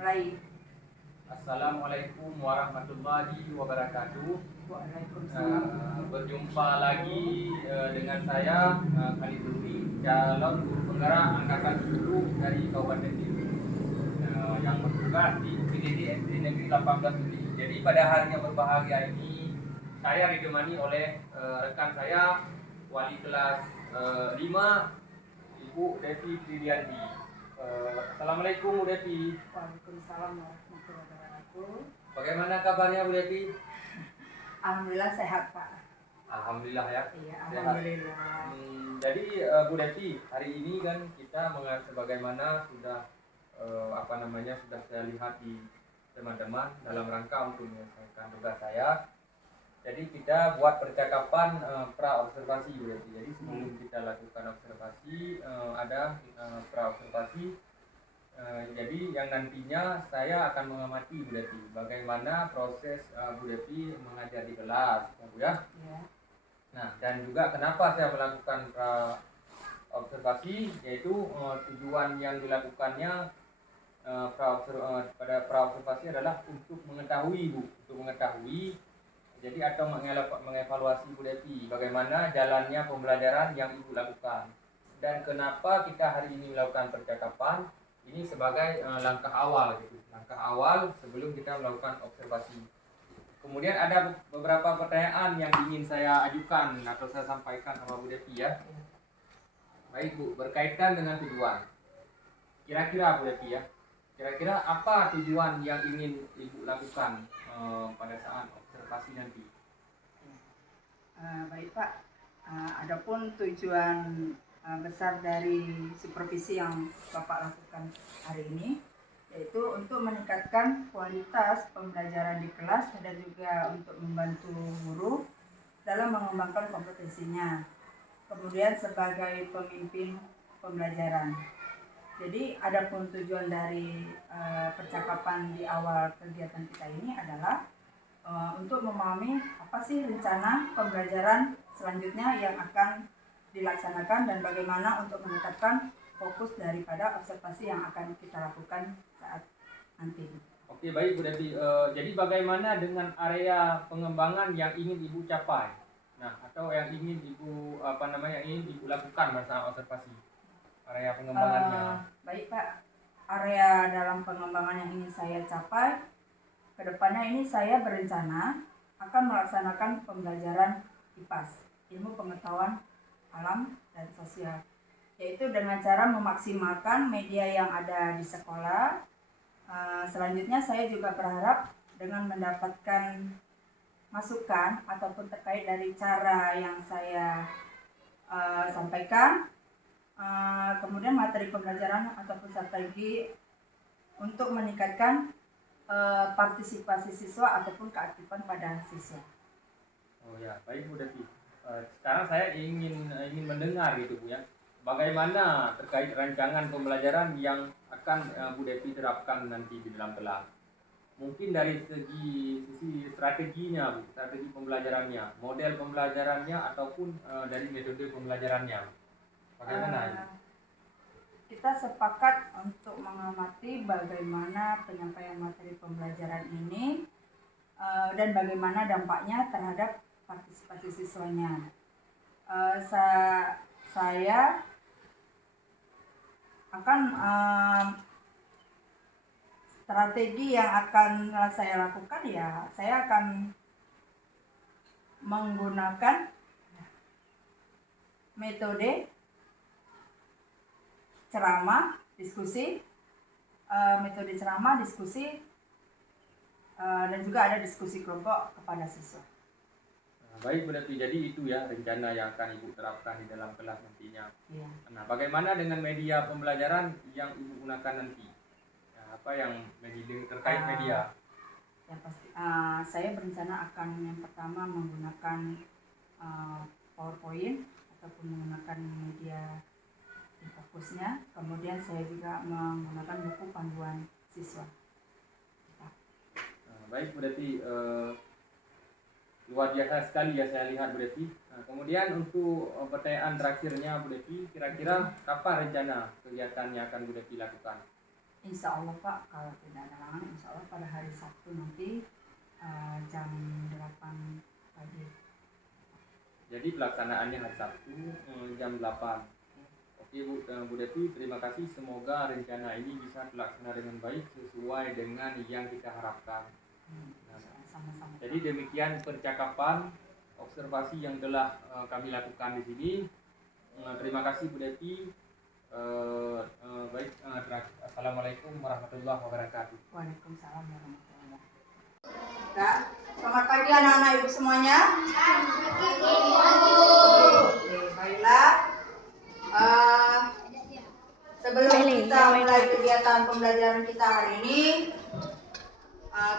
Mulai. Assalamualaikum warahmatullahi wabarakatuh. Waalaikumsalam. Berjumpa lagi dengan saya Khalid Duri, calon guru penggerak angkatan 10 dari Kabupaten Diri, yang bertugas di UPDD SD Negeri 18 Duri. Jadi pada hari yang berbahagia ini saya ditemani oleh rekan saya wali kelas 5 Ibu Devi Tridianti. Assalamualaikum Bu Devi. Waalaikumsalam warahmatullahi wabarakatuh. Bagaimana kabarnya Bu Devi? Alhamdulillah sehat Pak. Alhamdulillah ya. Iya, Sehat. alhamdulillah. Jadi Bu Devi, hari ini kan kita sebagaimana sudah sudah saya lihat di teman-teman dalam rangka untuk menyelesaikan tugas saya. Jadi kita buat percakapan pra observasi Bu Devi. Jadi sebelum kita lakukan observasi ada pra observasi. Jadi yang nantinya saya akan mengamati Bu Devi bagaimana proses Bu Devi mengajar di kelas, ya. Nah, dan juga kenapa saya melakukan pra observasi, yaitu tujuan yang dilakukannya pada pra observasi adalah untuk mengetahui jadi atau mengevaluasi Bu Devi bagaimana jalannya pembelajaran yang Ibu lakukan, dan kenapa kita hari ini melakukan percakapan ini sebagai langkah awal sebelum kita melakukan observasi. Kemudian ada beberapa pertanyaan yang ingin saya ajukan atau saya sampaikan sama Bu Devi ya. Baik Bu, berkaitan dengan tujuan. Kira-kira Bu Devi ya, kira-kira apa tujuan yang ingin Ibu lakukan pada saat observasi nanti? Baik Pak. Adapun tujuan besar dari supervisi yang Bapak lakukan hari ini, yaitu untuk meningkatkan kualitas pembelajaran di kelas dan juga untuk membantu guru dalam mengembangkan kompetensinya. Kemudian sebagai pemimpin pembelajaran. Jadi adapun tujuan dari percakapan di awal kegiatan kita ini adalah untuk memahami apa sih rencana pembelajaran selanjutnya yang akan dilaksanakan dan bagaimana untuk menetapkan fokus daripada observasi yang akan kita lakukan saat nanti. Oke, baik Bu Devi. Jadi bagaimana dengan area pengembangan yang ingin Ibu capai? Nah, atau yang ingin Ibu ingin Ibu lakukan pada observasi? Area pengembangannya. Baik Pak. Area dalam pengembangan yang ingin saya capai kedepannya ini, saya berencana akan melaksanakan pembelajaran IPAS, ilmu pengetahuan alam dan sosial, yaitu dengan cara memaksimalkan media yang ada di sekolah. Selanjutnya saya juga berharap dengan mendapatkan masukan ataupun terkait dari cara yang saya sampaikan, kemudian materi pembelajaran ataupun strategi untuk meningkatkan partisipasi siswa ataupun keaktifan pada siswa. Oh ya, baik Bu Devi. Sekarang saya ingin mendengar gitu Bu ya. Bagaimana terkait rancangan pembelajaran yang akan Bu Devi terapkan nanti di dalam kelas? Mungkin dari sisi strateginya Bu, strategi pembelajarannya, model pembelajarannya ataupun dari metode pembelajarannya. Bagaimana? Kita sepakat untuk mengamati bagaimana penyampaian materi pembelajaran ini dan bagaimana dampaknya terhadap partisipasi siswanya. Saya akan strategi yang akan saya lakukan ya, saya akan menggunakan metode ceramah, diskusi, dan juga ada diskusi kelompok kepada siswa. Baik Bu Devi, jadi itu ya rencana yang akan Ibu terapkan di dalam kelas nantinya. Ya. Nah, bagaimana dengan media pembelajaran yang Ibu gunakan nanti? Apa yang terkait media? Yang pasti, saya berencana akan yang pertama menggunakan PowerPoint ataupun menggunakan media fokusnya. Kemudian saya juga menggunakan buku panduan siswa. Baik Bu Devi, luar biasa sekali ya saya lihat Bu Devi. Kemudian untuk pertanyaan terakhirnya Bu Devi, kira-kira kapan rencana kegiatan yang akan Bu Devi lakukan? Insya Allah Pak, kalau tidak ada halangan, insya Allah pada hari Sabtu nanti jam 8 pagi. Jadi pelaksanaannya hari Sabtu jam 8. Oke Bu Devi, terima kasih. Semoga rencana ini bisa terlaksana dengan baik sesuai dengan yang kita harapkan. Sama-sama. Jadi demikian percakapan observasi yang telah kami lakukan di sini. Terima kasih Bu Devi. Baik, assalamualaikum warahmatullahi wabarakatuh. Waalaikumsalam warahmatullahi wabarakatuh. Kak, selamat pagi anak-anak ibu semuanya. Oke, baiklah. Sebelum kita mulai kegiatan pembelajaran kita hari ini,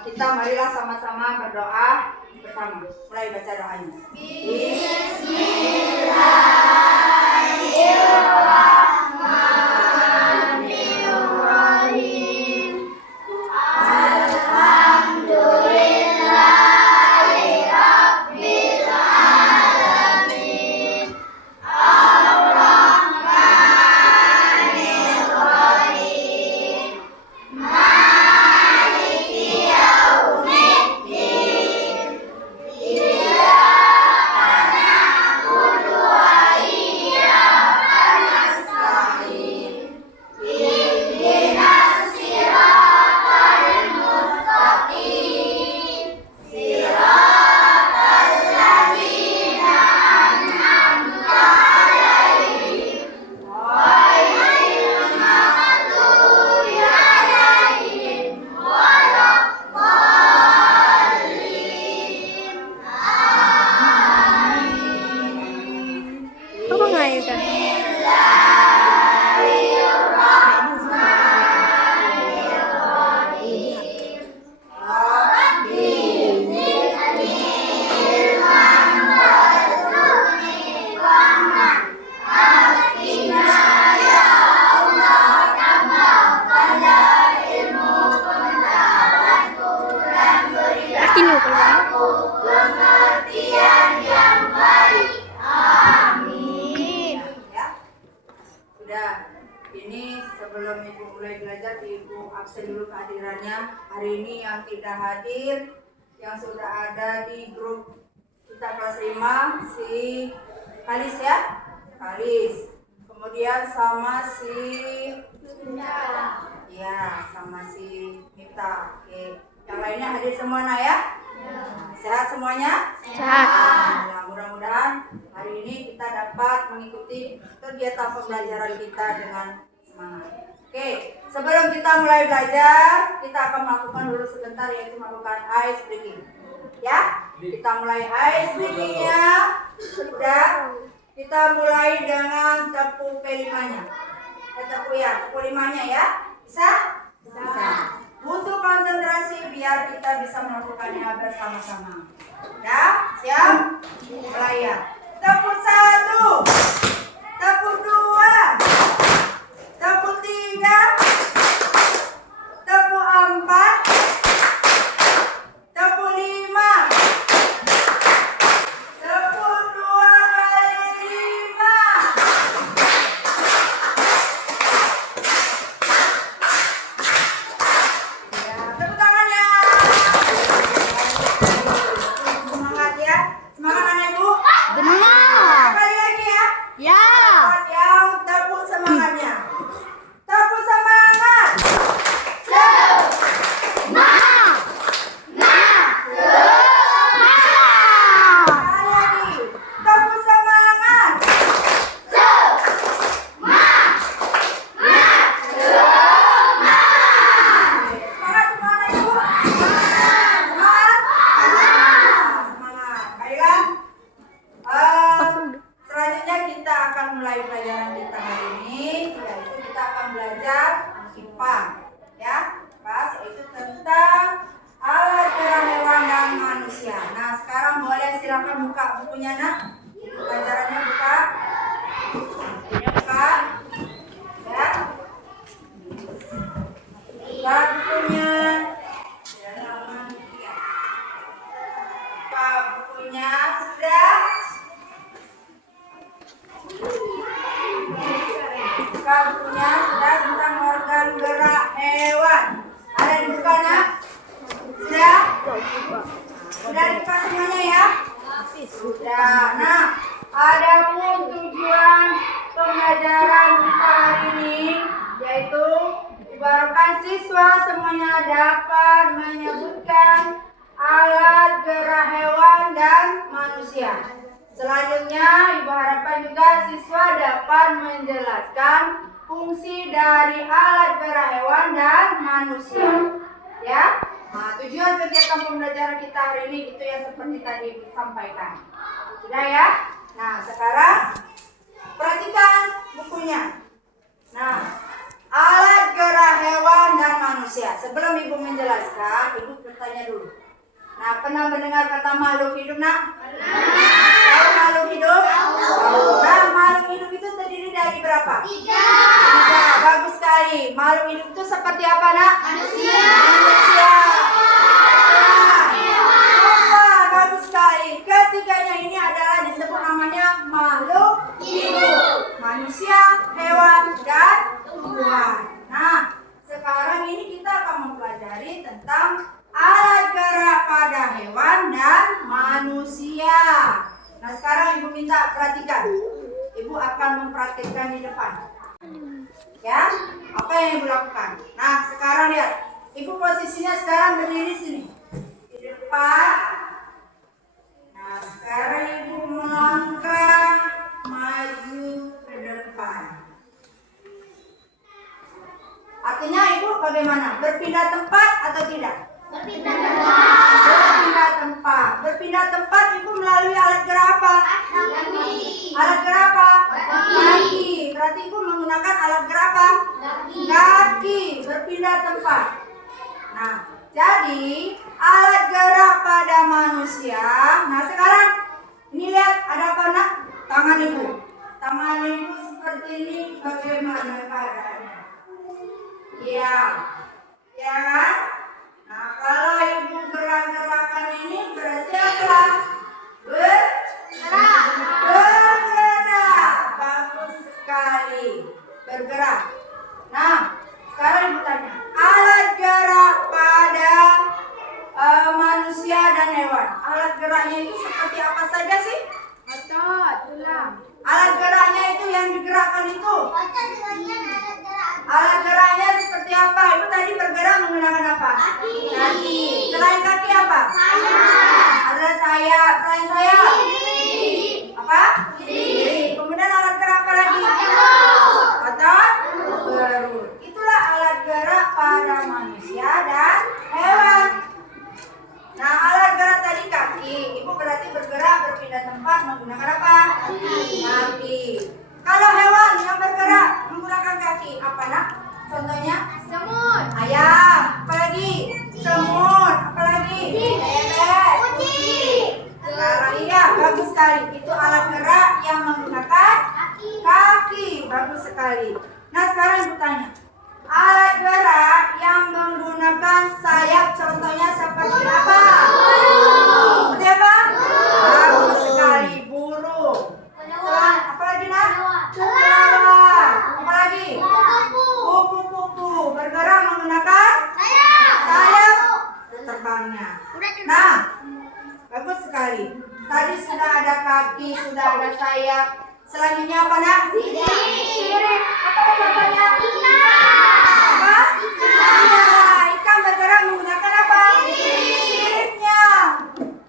kita marilah sama-sama berdoa bersama. Mulai baca doanya. Bismillahirrahmanirrahim. Alhamdulillahirabbil alamin. Ar-Rahmanir Rahim. Maliki yaumiddin. Iyyaka na'budu wa iyyaka nasta'in. Ihdinas siratal mustaqim. Siratal ladzina an'amta 'alaihim ghairil maghdubi 'alaihim waladdallin. Amin. Apa ngayu kan? Bismillahirrahmanirrahim. Rabbi zidni ilman warzuqni fahman. Atina ya Allah kama qala ilmu pengetahuanku dan berilah Yakin lu kan? aku pengertian yang baik. Amin. Ya. Sudah. Ini sebelum Ibu mulai belajar, Ibu absen dulu kehadirannya. Hari ini yang tidak hadir, yang sudah ada di grup kita kelas 5, si Kalis ya, Kalis. Kemudian sama si ya, sama si Mita. Oke. Yang lainnya hadir semua nak ya? Sehat semuanya? Sehat. Nah, mudah-mudahan hari ini kita dapat mengikuti kegiatan pembelajaran kita dengan semangat. Oke, sebelum kita mulai belajar, kita akan melakukan dulu sebentar, yaitu melakukan ice breaking. Ya, kita mulai ice breakingnya. Sudah, kita mulai dengan tepuk P5-nya. Tepuk 5-nya ya. Bisa? Bisa. Butuh konsentrasi biar kita bisa melakukannya bersama-sama. Ya, siap? Mulai ya. Tepuk 1, tepuk 2, tepuk 3, tepuk 4, tepuk 5, tepuk 2 kali 5. Ya, tepuk tangannya. Semangat ya. Semangat anak ibu. Benar. Kali lagi ya. Ya. Yang tepuk semangatnya. Tepuk semangat. Sekali lagi. Tepuk semangat. Semangat semua anak ibu. Semangat. Semangat. Baiklah. Selanjutnya kita akan mulai pelajaran kita hari ini, yaitu kita akan belajar IPA, ya, bahas yaitu tentang alat berat hewan dan manusia. Nah, sekarang boleh silakan buka bukunya nak, pelajarannya buka, bukunya buka, ya, buka bukunya, buka bukunya sudah. Buka bukunya sudah tentang organ gerak hewan. Suka semuanya ya? Sudah. Nah, adapun tujuan pembelajaran kita hari ini yaitu diharapkan siswa semuanya dapat menyebutkan alat gerak hewan dan manusia. Selanjutnya, Ibu harapkan juga siswa dapat menjelaskan fungsi dari alat gerak hewan dan manusia. Ya, nah, tujuan kegiatan pembelajaran kita hari ini itu yang seperti tadi disampaikan. Sudah ya? Nah, sekarang perhatikan bukunya. Nah, alat gerak hewan dan manusia. Sebelum Ibu menjelaskan, Ibu bertanya dulu. Nah, pernah mendengar kata makhluk hidup, nak? Tahu makhluk hidup? Tahu. Nah, makhluk hidup itu terdiri dari berapa? 3. Bagus sekali. Makhluk hidup itu seperti apa, nak? Manusia. Bagus sekali. Ketiganya ini adalah disebut namanya makhluk hidup. Manusia, hewan, dan tumbuhan. Nah, sekarang ini kita akan mempelajari tentang alat gerak pada hewan dan manusia. Nah, sekarang Ibu minta perhatikan. Ibu akan mempraktikkan di depan. Ya, apa yang Ibu lakukan? Nah, sekarang lihat. Ibu posisinya sekarang berdiri sini. Di depan. Nah, sekarang Ibu melangkah maju ke depan. Artinya Ibu bagaimana? Berpindah tempat atau tidak? Berpindah tempat. Berpindah tempat Ibu melalui alat gerak apa? Kaki. Alat gerak apa? Kaki. Berarti Ibu menggunakan alat gerak apa? Kaki. Berpindah tempat. Nah, jadi alat gerak pada manusia. Nah, sekarang ini lihat ada apa, nak? Tangan Ibu. Tangan Ibu seperti ini. Bagaimana keadaannya? Iya. Ya kan? Nah, kalau Ibu gerak-gerakan ini berarti apa? Bergerak. Bagus sekali. Bergerak. Nah, sekarang Ibu tanya, alat gerak pada manusia dan hewan. Alat geraknya itu seperti apa saja sih? Otot, tulang. Alat geraknya itu yang digerakkan itu. Alat geraknya seperti apa? Ibu tadi bergerak menggunakan apa? Kaki. Selain kaki apa? Sayap. Ada sayap. Selain sayap? Apa? Kemudian alat gerak apa lagi? Otot. Perut. Itulah alat gerak pada manusia dan hewan. Nah, alat gerak tadi kaki. Ibu berarti bergerak berpindah tempat menggunakan apa? Kaki. Kalau hewan yang bergerak menggunakan kaki, apa, nak? Contohnya? Semut. Ayam. Apa lagi? Semut. Apa lagi? Bebek. Kucing. Sekarang iya, bagus sekali. Itu alat gerak yang menggunakan kaki. Bagus sekali. Nah, sekarang Ibu tanya. Alat gerak yang menggunakan sayap contohnya seperti apa? Seperti apa? Bagus sekali. Burung. Apa lagi, nak? Kelawar. Apa lagi? Kupu-kupu. Bergerak menggunakan sayap terbangnya. Nah, bagus sekali. Tadi sudah ada kaki, sudah ada sayap. Selanjutnya apa, nak? Sirip. Apa contohnya? Apa? Ikan bergerak menggunakan apa? Siripnya.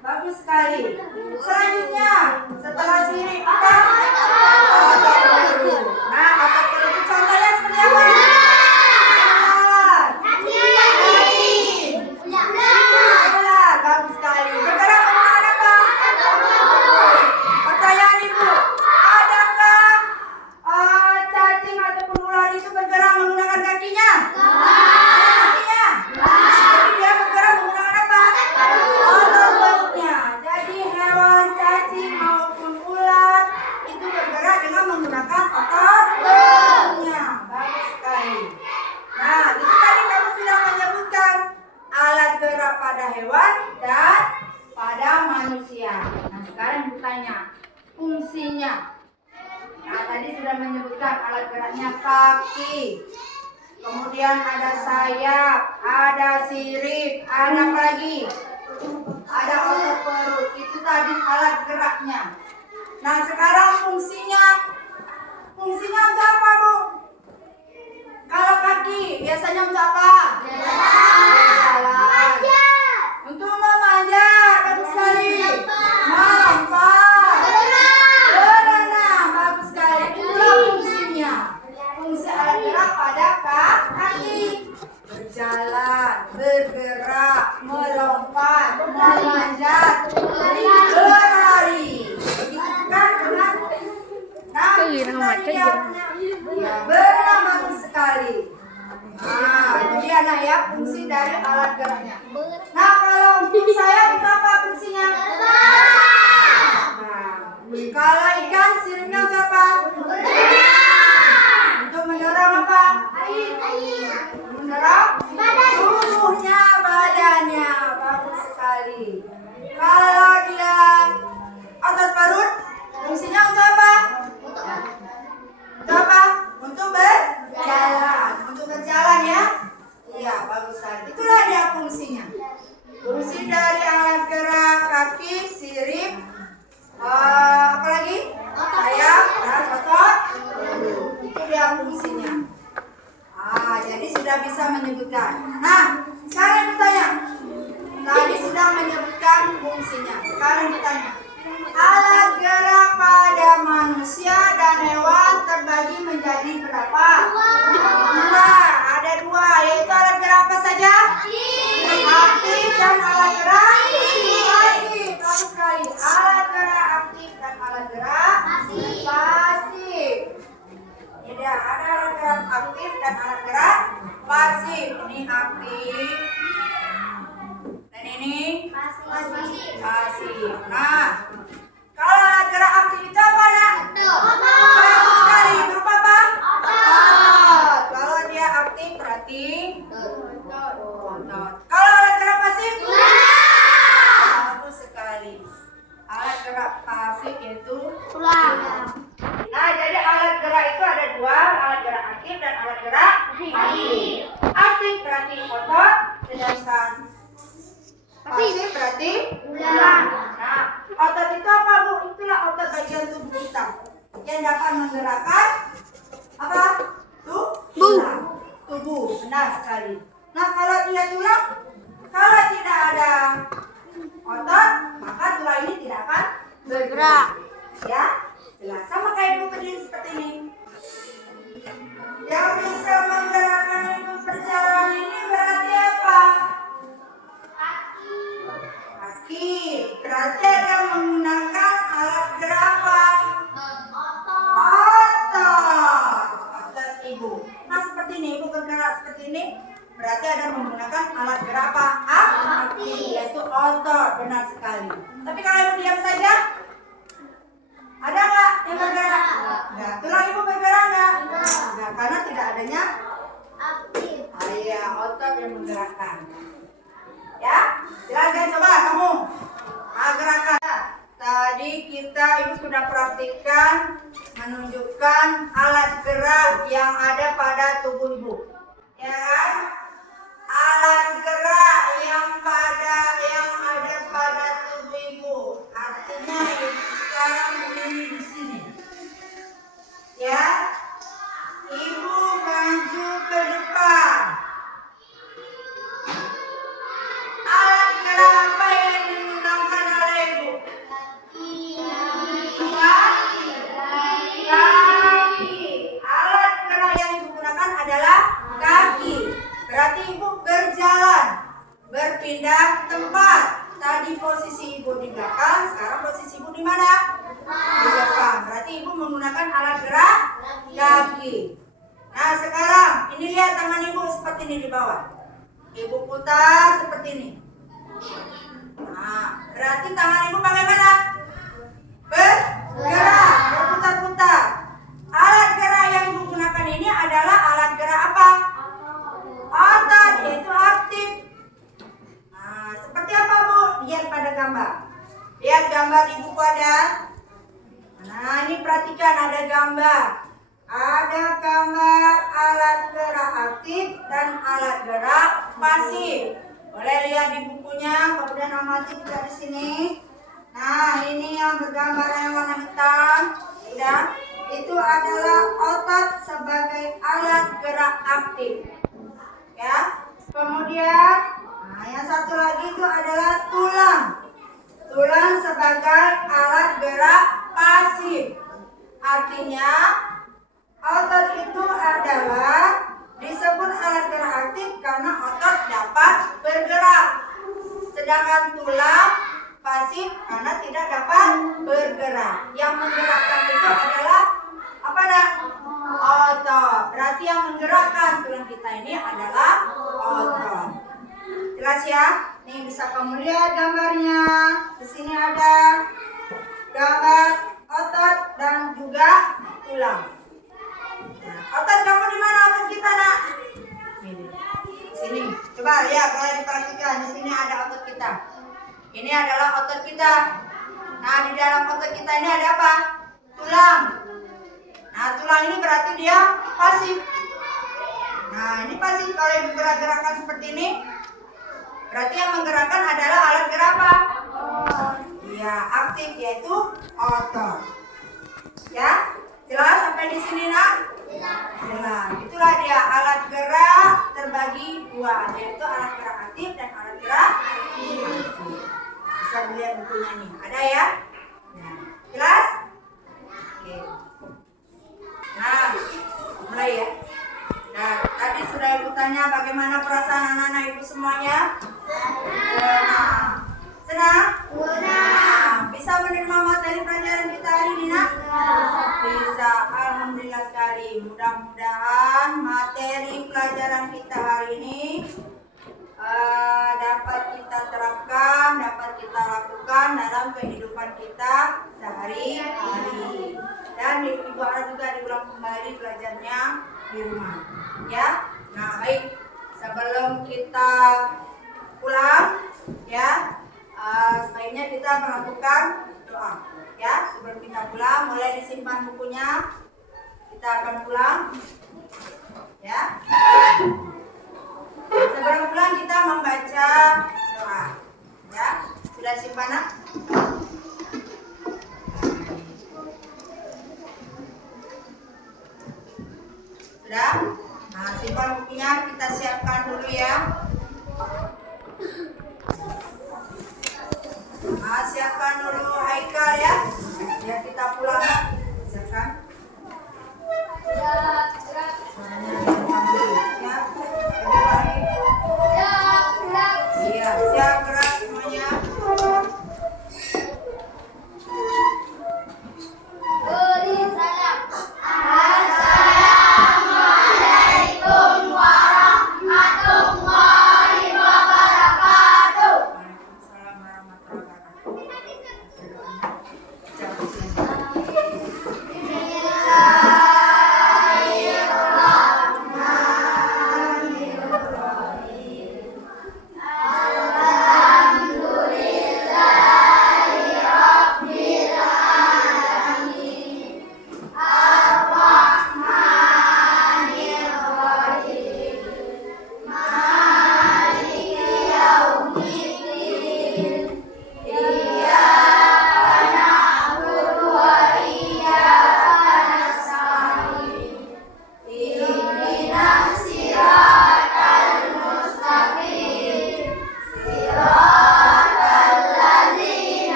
Bagus sekali. Selanjutnya, setelah sirip apa? Otot perut. Nah, otot perut itu contohnya seperti apa? Ular. Bagus sekali. Bergerak menggunakan apa? Pertanyaan Ibu, adakah cacing ataupun ular itu bergerak menggunakan kakinya? Kakinya? Jadi dia bergerak menggunakan apa? Otot perutnya. Jadi hewan cacing maupun ular itu bergerak dengan menggunakan otot perutnya. Bagus sekali. Nah, itu tadi kamu sudah menyebutkan alat gerak pada hewan dan pada manusia. Nah, sekarang bertanya fungsinya. Nah, tadi sudah menyebutkan alat geraknya kaki. Kemudian ada sayap, ada sirip, ada apa lagi? ada otot perut. Itu tadi alat geraknya. Nah, sekarang fungsinya untuk apa, Bu? Kalau kaki biasanya untuk apa? Jalan. Untuk memanjat, bagus sekali. Melompat. Berenang, bagus sekali. Itulah fungsinya. Fungsi alat gerak pada kaki. Berjalan, bergerak, melompat, memanjat, berlari. Begitu kan dengan berenang bagus sekali. Nah, itu dia nak ya fungsi dari alat geraknya. Nah, kalau untuk saya untuk apa fungsinya? Nah, kalau ikan siripnya untuk apa? Untuk mendorong apa? Mendorong tubuhnya, badannya. Bagus sekali. Kalau dia otot perut, fungsinya untuk apa? Untuk apa? Untuk berjalan. Untuk berjalan ya. Iya, bagus sekali. Itulah dia fungsinya. Fungsi dari alat gerak kaki, sirip, apa lagi? Sayap dan otot. Itu dia fungsinya. Jadi sudah bisa menyebutkan. Nah, sekarang bertanya. Tadi sudah menyebutkan fungsinya. Sekarang ditanya. Alat gerak pada manusia dan hewan terbagi menjadi berapa? Dua. Ada dua, yaitu alat gerak apa saja? Aktif dan alat gerak pasif. Bagus sekali. Alat gerak aktif dan alat gerak pasif. Ini ada alat gerak aktif dan alat gerak pasif. Ini aktif. Dan ini pasif. Nah, kalau alat gerak aktif itu apa, Nak? Bagus sekali. Berupa apa? Otot. Kalau dia aktif berarti otot. Kalau alat gerak pasif? Bagus sekali. Alat gerak pasif itu tulang. Nah, jadi alat gerak itu ada dua, alat gerak aktif dan alat gerak pasif. Aktif berarti otot, sedangkan pasif berarti tulang. Nah, otot itu apa, Bu? Itulah otot bagian tubuh kita yang dapat menggerakkan apa? Tulang. Tubuh, benar sekali. Nah, kalau tidak tulang, kalau tidak ada otot, maka tulang ini tidak akan bergerak. Ya, jelas. Sama kayak ibu berdiri seperti ini. Yang bisa menggerakkan ibu berjalan ini berarti apa? Kaki. Berarti ada menggunakan alat gerak apa? Otot ibu. Nah, seperti ini ibu bergerak seperti ini. Berarti ada menggunakan alat gerak apa? Aktif, yaitu otot. Benar sekali. Tapi kalau ibu diam saja, ada nggak yang bergerak? Nggak. Tulang ibu bergerak nggak? Nggak, karena tidak adanya aktif. Iya, otot yang menggerakkan. Ya, jelaskan coba kamu. Gerakan. Tadi kita ibu sudah praktikkan menunjukkan alat gerak yang ada pada tubuh ibu. Ya kan? Alat gerak yang ada pada tubuh ibu. Artinya ibu sekarang berdiri di sini. Ya. Ibu maju ke depan. Alat gerak apa yang digunakan oleh ibu? Kaki. Alat gerak yang digunakan adalah kaki. Berarti ibu berjalan, berpindah tempat. Tadi posisi ibu di belakang, sekarang posisi ibu di mana? Di depan. Berarti ibu menggunakan alat gerak kaki. Nah, sekarang ini lihat tangan ibu seperti ini di bawah. Ibu putar seperti ini. Nah, berarti tangan ibu bagaimana? Bergerak, berputar-putar. Alat gerak yang ibu gunakan ini adalah alat gerak apa? Otot, yaitu aktif. Nah, seperti apa, Bu? Lihat pada gambar. Lihat gambar di buku ada. Nah, ini perhatikan ada gambar. Ada gambar alat gerak aktif dan alat gerak pasif. Boleh Boleh lihat di bukunya, kemudian amati juga di sini. Nah, ini yang bergambar yang warna hitam. Udah. Itu adalah otot sebagai alat gerak aktif. Ya. Kemudian, nah yang satu lagi itu adalah tulang. Tulang sebagai alat gerak pasif. Artinya, otot itu adalah disebut alat gerak aktif karena otot dapat bergerak. Sedangkan tulang pasif karena tidak dapat bergerak. Yang menggerakkan itu adalah apa nak? Otot. Berarti yang menggerakkan tulang kita ini adalah otot. Jelas ya? Nih bisa kamu lihat gambarnya. Di sini ada gambar otot dan juga tulang. Nah, otot kamu di mana otot kita nak? Ini. Sini. Coba lihat kalau diperhatikan di sini ada otot kita. Ini adalah otot kita. Nah, di dalam otot kita ini ada apa? Tulang. Nah, tulang ini berarti dia pasif. Nah, ini pasif. Kalau ibu gerak-gerakan seperti ini, berarti yang menggerakkan adalah alat gerak apa? Iya, aktif yaitu otot. Ya, jelas sampai di sini nak? Jelas. Itulah dia alat gerak terbagi dua, yaitu alat gerak aktif dan alat gerak pasif. Bisa dilihat bukunya nih, ada ya? Nah, jelas? Oke. Nah, mulai ya. Nah, tadi sudah ibu tanya bagaimana perasaan anak-anak ibu semuanya? Senang. Senang? Senang. Bisa menerima materi pelajaran kita hari ini nak? Bisa. Alhamdulillah sekali. Mudah-mudahan materi pelajaran kita hari ini dapat kita terapkan, dapat kita lakukan dalam kehidupan kita sehari-hari. Dan ibu harap juga diulang kembali belajarnya di rumah. Ya. Nah, baik. Sebelum kita pulang, ya, sebaiknya kita melakukan doa. Ya, sebelum kita pulang, boleh disimpan bukunya. Kita akan pulang. Ya.